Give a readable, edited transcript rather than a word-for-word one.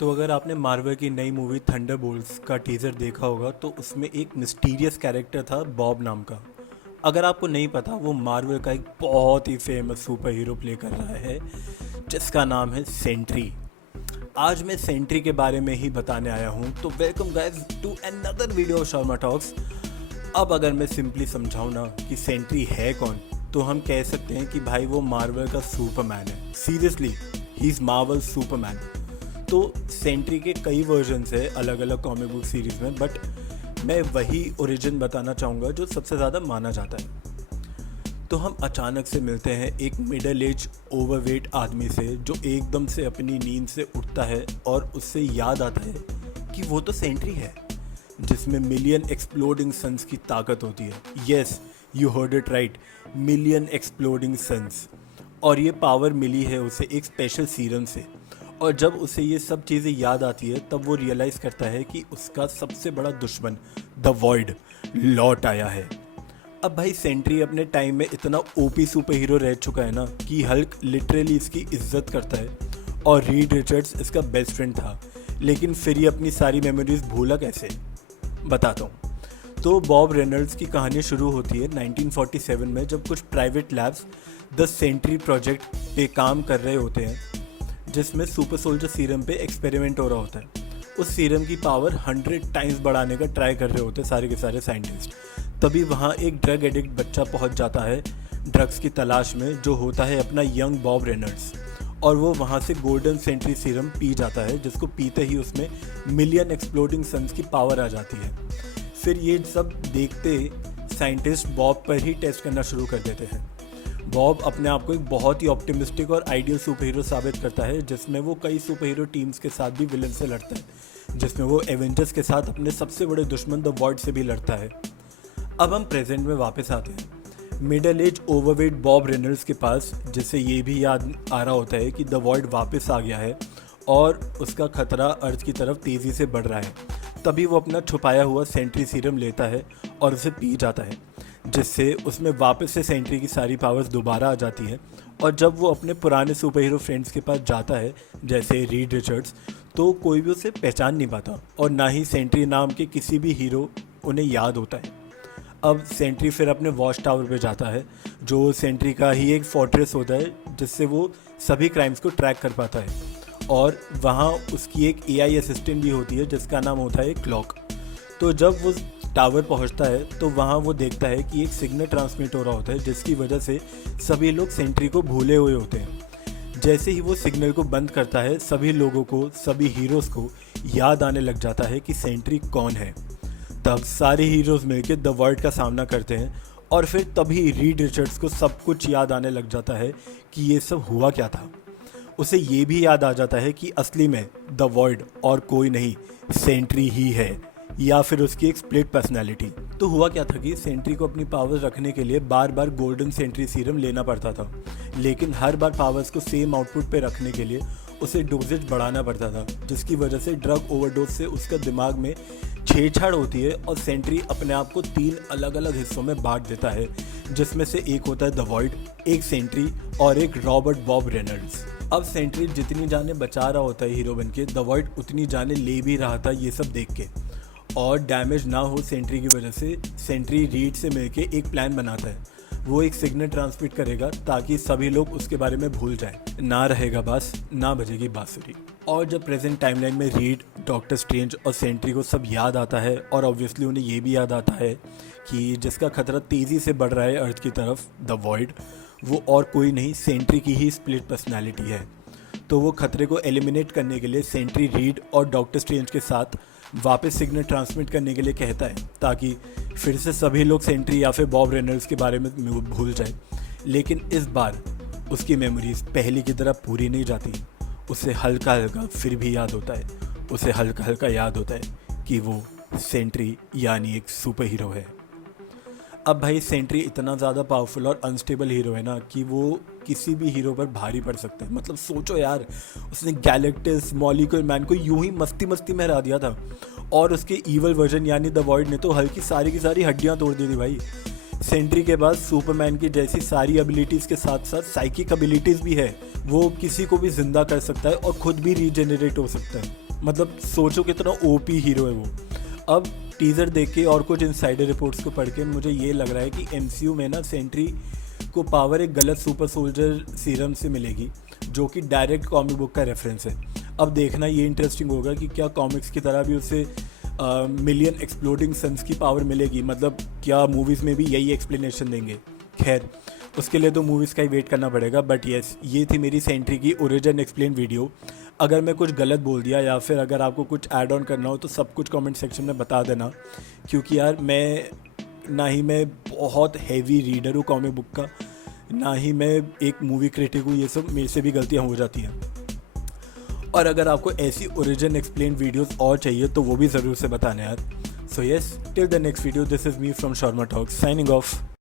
तो अगर आपने मार्वल की नई मूवी थंडरबोल्ट्स का टीज़र देखा होगा तो उसमें एक मिस्टीरियस कैरेक्टर था बॉब नाम का। अगर आपको नहीं पता, वो मार्वल का एक बहुत ही फेमस सुपर हीरो प्ले कर रहा है जिसका नाम है सेंट्री। आज मैं सेंट्री के बारे में ही बताने आया हूँ। तो welcome guys to another video of Sharma talks. अब अगर मैं सिंपली समझाऊँ ना कि सेंट्री है कौन, तो हम कह सकते हैं कि भाई वो मार्वल का सुपरमैन है। Seriously, he is Marvel Superman. तो सेंट्री के कई वर्जन्स है अलग अलग कॉमिक बुक सीरीज़ में, बट मैं वही ओरिजिन बताना चाहूँगा जो सबसे ज़्यादा माना जाता है। तो हम अचानक से मिलते हैं एक मिडल एज ओवरवेट आदमी से जो एकदम से अपनी नींद से उठता है और उससे याद आता है कि वो तो सेंट्री है जिसमें मिलियन एक्सप्लोडिंग सन्स की ताकत होती है। Yes, you heard it right, million exploding suns. और ये पावर मिली है उसे एक स्पेशल सीरम से। और जब उसे ये सब चीज़ें याद आती है तब वो रियलाइज़ करता है कि उसका सबसे बड़ा दुश्मन द वॉइड लौट आया है। अब भाई सेंट्री अपने टाइम में इतना ओपी सुपर हीरो रह चुका है ना कि हल्क लिटरली इसकी इज्जत करता है और रीड रिचर्ड्स इसका बेस्ट फ्रेंड था। लेकिन फिर ये अपनी सारी मेमोरीज भूला कैसे, बताता हूँ। तो बॉब रेनल्ड्स की कहानी शुरू होती है 1947 में, जब कुछ private labs the sentry project पे काम कर रहे होते हैं जिसमें सुपर सोल्जर सीरम पे एक्सपेरिमेंट हो रहा होता है। उस सीरम की पावर 100 टाइम्स बढ़ाने का ट्राई कर रहे होते हैं सारे के सारे साइंटिस्ट। तभी वहाँ एक ड्रग एडिक्ट बच्चा पहुँच जाता है ड्रग्स की तलाश में, जो होता है अपना यंग बॉब रेनल्ड्स। और वो वहाँ से गोल्डन सेंट्री सीरम पी जाता है, जिसको पीते ही उसमें मिलियन एक्सप्लोडिंग सन्स की पावर आ जाती है। फिर ये सब देखते साइंटिस्ट बॉब पर ही टेस्ट करना शुरू कर देते हैं। बॉब अपने आप को एक बहुत ही ऑप्टिमिस्टिक और आइडियल सुपर हीरो साबित करता है, जिसमें वो कई सुपर हीरो टीम्स के साथ भी विलन से लड़ता है, जिसमें वो एवेंजर्स के साथ अपने सबसे बड़े दुश्मन द वॉइड से भी लड़ता है। अब हम प्रेजेंट में वापस आते हैं middle age overweight Bob Reynolds के पास, जिसे ये भी याद आ रहा होता है कि द वॉइड वापस आ गया है और उसका खतरा अर्थ की तरफ तेज़ी से बढ़ रहा है। तभी वो अपना छुपाया हुआ सेंट्री सीरम लेता है और उसे पी जाता है, जिससे उसमें वापस से सेंट्री की सारी पावर्स दोबारा आ जाती है। और जब वो अपने पुराने सुपर हीरो फ्रेंड्स के पास जाता है, जैसे रीड रिचर्ड्स, तो कोई भी उसे पहचान नहीं पाता और ना ही सेंट्री नाम के किसी भी हीरो उन्हें याद होता है। अब सेंट्री फिर अपने वॉच टावर पे जाता है, जो सेंट्री का ही एक फोर्ट्रेस होता है, जिससे वो सभी क्राइम्स को ट्रैक कर पाता है। और वहाँ उसकी एक एआई असिस्टेंट भी होती है जिसका नाम होता है क्लॉक। तो जब वो टावर पहुंचता है तो वहाँ वो देखता है कि एक सिग्नल ट्रांसमिट हो रहा होता है, जिसकी वजह से सभी लोग सेंट्री को भूले हुए होते हैं। जैसे ही वो सिग्नल को बंद करता है, सभी लोगों को, सभी हीरोज़ को याद आने लग जाता है कि सेंट्री कौन है। तब सारे हीरोज़ मिलकर द वर्ल्ड का सामना करते हैं और फिर तभी रीड रिचर्ड्स को सब कुछ याद आने लग जाता है कि ये सब हुआ क्या था। उसे ये भी याद आ जाता है कि असली में द वॉइड और कोई नहीं, सेंट्री ही है, या फिर उसकी एक स्प्लिट पर्सनैलिटी। तो हुआ क्या था कि सेंट्री को अपनी पावर्स रखने के लिए बार बार गोल्डन सेंट्री सीरम लेना पड़ता था, लेकिन हर बार पावर्स को सेम आउटपुट पे रखने के लिए उसे डोजेज बढ़ाना पड़ता था, जिसकी वजह से ड्रग ओवरडोज से उसका दिमाग में छेड़छाड़ होती है और सेंट्री अपने आप को 3 अलग अलग हिस्सों में बांट देता है, जिसमें से एक होता है द वॉइड, एक सेंट्री और एक रॉबर्ट बॉब रेनल्ड्स। अब सेंट्री जितनी जाने बचा रहा होता है हीरो बन के, द वॉइड उतनी जाने ले भी रहा था ये सब देख के। और डैमेज ना हो सेंट्री की वजह से सेंट्री रीड से मिलके एक प्लान बनाता है। वो एक सिग्नल ट्रांसमिट करेगा ताकि सभी लोग उसके बारे में भूल जाएं। ना रहेगा बास, ना बजेगी बांसुरी। और जब प्रेजेंट टाइमलाइन में रीड, डॉक्टर स्ट्रेंज और सेंट्री को सब याद आता है, और ऑब्वियसली उन्हें ये भी याद आता है कि जिसका खतरा तेज़ी से बढ़ रहा है अर्थ की तरफ, द वॉइड, वो और कोई नहीं, सेंट्री की ही स्प्लिट पर्सनैलिटी है। तो वो खतरे को एलिमिनेट करने के लिए सेंट्री रीड और डॉक्टर स्ट्रेंज के साथ वापस सिग्नल ट्रांसमिट करने के लिए कहता है, ताकि फिर से सभी लोग सेंट्री या फिर बॉब रेनल्ड्स के बारे में भूल जाए। लेकिन इस बार उसकी मेमोरीज पहले की तरह पूरी नहीं जाती। उसे हल्का हल्का फिर भी याद होता है, उसे हल्का हल्का याद होता है कि वो सेंट्री यानी एक सुपर हीरो है। अब भाई सेंट्री इतना ज़्यादा पावरफुल और अनस्टेबल हीरो है ना कि वो किसी भी हीरो पर भारी पड़ सकता है। मतलब सोचो यार, उसने गैलेक्टस, मॉलिक्यूल मैन को यूं ही मस्ती मस्ती में हरा दिया था, और उसके ईवल वर्जन यानी द वॉइड ने तो हल्की सारी की सारी हड्डियां तोड़ दी थी भाई। सेंट्री के पास सुपरमैन की जैसी सारी एबिलिटीज़ के साथ साथ साइकिक एबिलिटीज़ भी है। वो किसी को भी जिंदा कर सकता है और खुद भी रीजेनरेट हो सकता है। मतलब सोचो कितना ओपी हीरो है वो। अब टीज़र देख के और कुछ इनसाइडर रिपोर्ट्स को पढ़ के मुझे ये लग रहा है कि एमसीयू में ना सेंट्री को पावर एक गलत सुपर सोल्जर सीरम से मिलेगी, जो कि डायरेक्ट कॉमिक बुक का रेफरेंस है। अब देखना ये इंटरेस्टिंग होगा कि क्या कॉमिक्स की तरह भी उसे मिलियन एक्सप्लोडिंग सन्स की पावर मिलेगी, मतलब क्या मूवीज़ में भी यही एक्सप्लेनेशन देंगे। खैर, उसके लिए तो मूवीज़ का ही वेट करना पड़ेगा। बट येस, ये थी मेरी सेंट्री की ओरिजिन एक्सप्लेन वीडियो। अगर मैं कुछ गलत बोल दिया या फिर अगर आपको कुछ ऐड ऑन करना हो तो सब कुछ कमेंट सेक्शन में बता देना, क्योंकि यार मैं बहुत हैवी रीडर हूँ कॉमिक बुक का, ना ही मैं एक मूवी क्रिटिक हूँ। ये सब मेरे से भी गलतियाँ हो जाती हैं। और अगर आपको ऐसी ओरिजिन एक्सप्लेन वीडियोस और चाहिए तो वो भी ज़रूर से बताना यार। So yes, till the next video, this is me from Sharma talks, signing off.